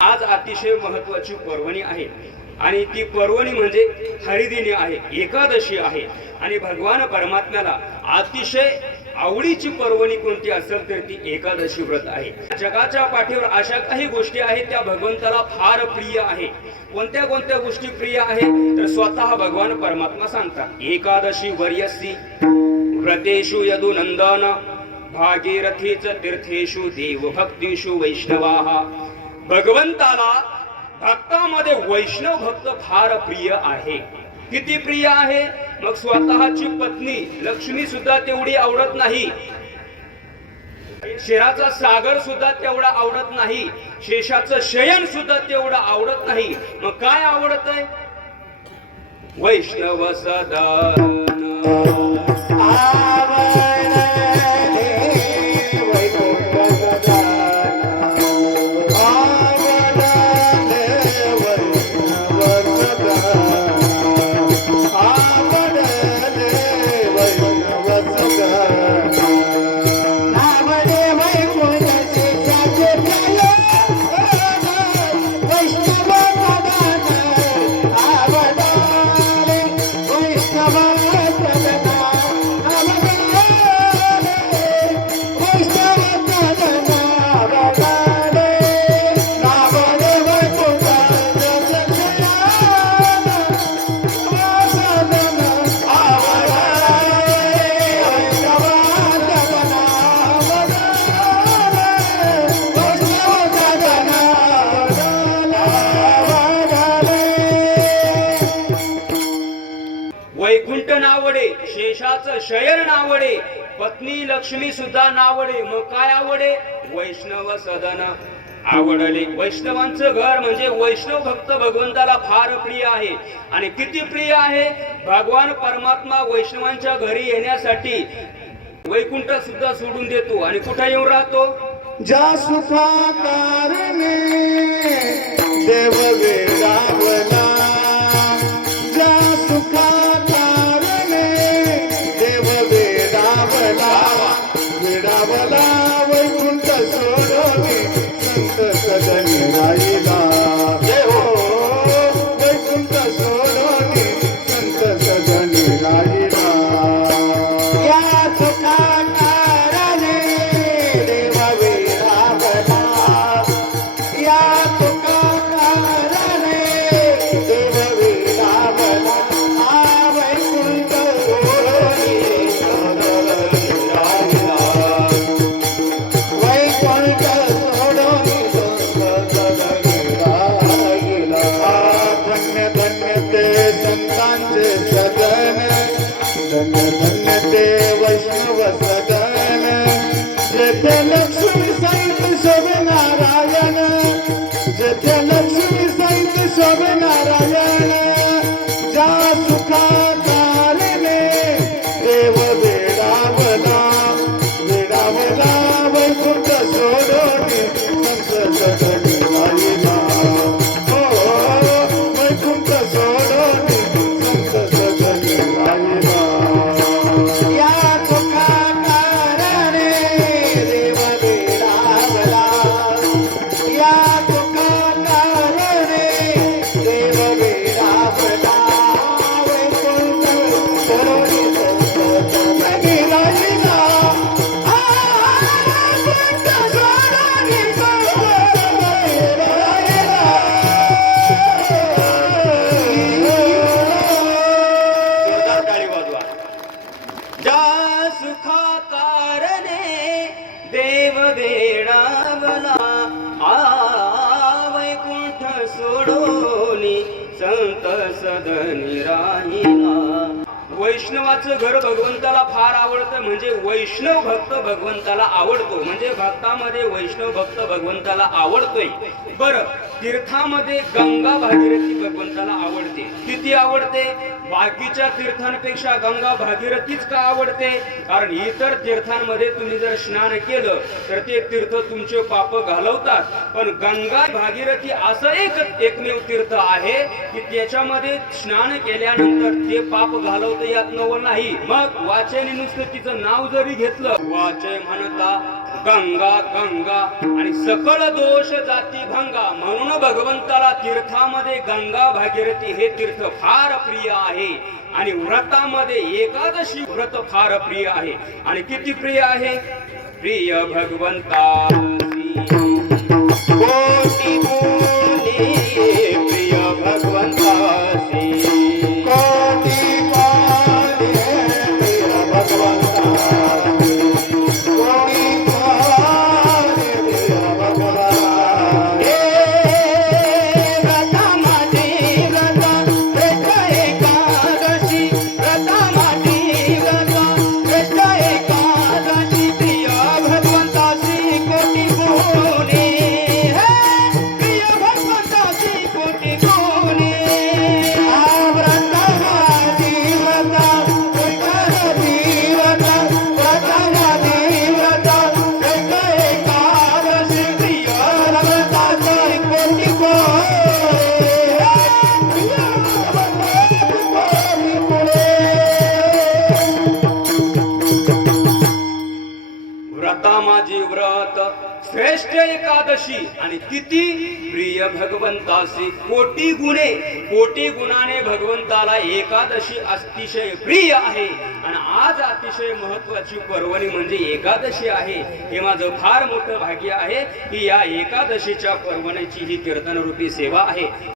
आज अतिशय महत्वाची पर्वणी आहे. आणि ती पर्वणी म्हणजे हरिदिनी आहे एकादशी आहे. आणि भगवान परमात्म्याला अतिशय आवडीची पर्वणी कोणती असेल तर ती एकादशी व्रत आहे. जगाच्या पाठीवर अशा काही गोष्टी आहेत त्या भगवंताला फार प्रिय आहे. कोणत्या कोणत्या गोष्टी प्रिय आहेत? तर स्वतः भगवान परमात्मा सांगतात एकादशी वर्यसी व्रतेषु यदुनंदन भागीरथीच तीर्थेषु देवभक्तीषु वैष्णवा भगवंताला भक्तामध्ये वैष्णव भक्त फार प्रिय आहे. किती प्रिय आहे? मग स्वतःची पत्नी लक्ष्मी सुद्धा तेवढी आवडत नाही. शेराचा सागर सुद्धा तेवढा आवडत नाही. शेषाचं शयन सुद्धा तेवढं आवडत नाही. मग काय आवडत आहे वैष्णव सदा वैकुंठ नावडे शेषाचं शयन नावडे पत्नी लक्ष्मी सुद्धा नावडे मग काय आवडे? वैष्णव सदन. आवडले वैष्णवांचं घर म्हणजे वैष्णव भक्त भगवंताला फार प्रिय आहे. आणि किती प्रिय आहे? भगवान परमात्मा वैष्णवांच्या घरी येण्यासाठी वैकुंठ सुद्धा सोडून देतो. आणि कुठे येऊन राहतो? ज्या सुखाकारणे सदन. धन धन ते वैष्णव वेडावला. वैकुंठ सोडोनी संत सदनी राहिला. वैष्णवाचं घर भगवंताला फार आवडतं म्हणजे वैष्णव भक्त भगवंताला आवडतो. म्हणजे भक्तामध्ये वैष्णव भक्त भगवंताला आवडतोय. बरं तीर्थामध्ये गंगा भागीरथी भगवंताला आवडते. किती आवडते? बाकीच्या तीर्थांपेक्षा गंगा भागीरथीच का आवडते? कारण इतर तीर्थांमध्ये तुम्ही जर स्नान केलं तर ते तीर्थ तुमचे पाप घालवतात. पण गंगा भागीरथी असं एक एकमेव तीर्थ आहे की त्याच्यामध्ये स्नान केल्यानंतर ते पाप घालवता यात नवं नाही. मग वाचेने नुसतं तिचं नाव जरी घेतलं वाचय म्हणता गंगा गंगा आणि सकळ दोष जाती भंगा. म्हणून भगवंताला तीर्थामध्ये गंगा भागीरथी हे तीर्थ फार प्रिय आहे. आणि व्रतामध्ये एकादशी व्रत फार प्रिय आहे. आणि किती प्रिय आहे? प्रिय भगवंता. श्रेष्ठ एकादशी. आणि किती? प्रिय भगवंताशी. कोटी गुणे. कोटी गुणाने भगवंताला एकादशी अतिशय प्रिय आहे. आणि आज अतिशय महत्वाची पर्वणी म्हणजे एकादशी आहे. हे माझं फार मोठं भाग्य आहे की या एकादशीच्या पर्वणीची ही कीर्तनरूपी सेवा आहे.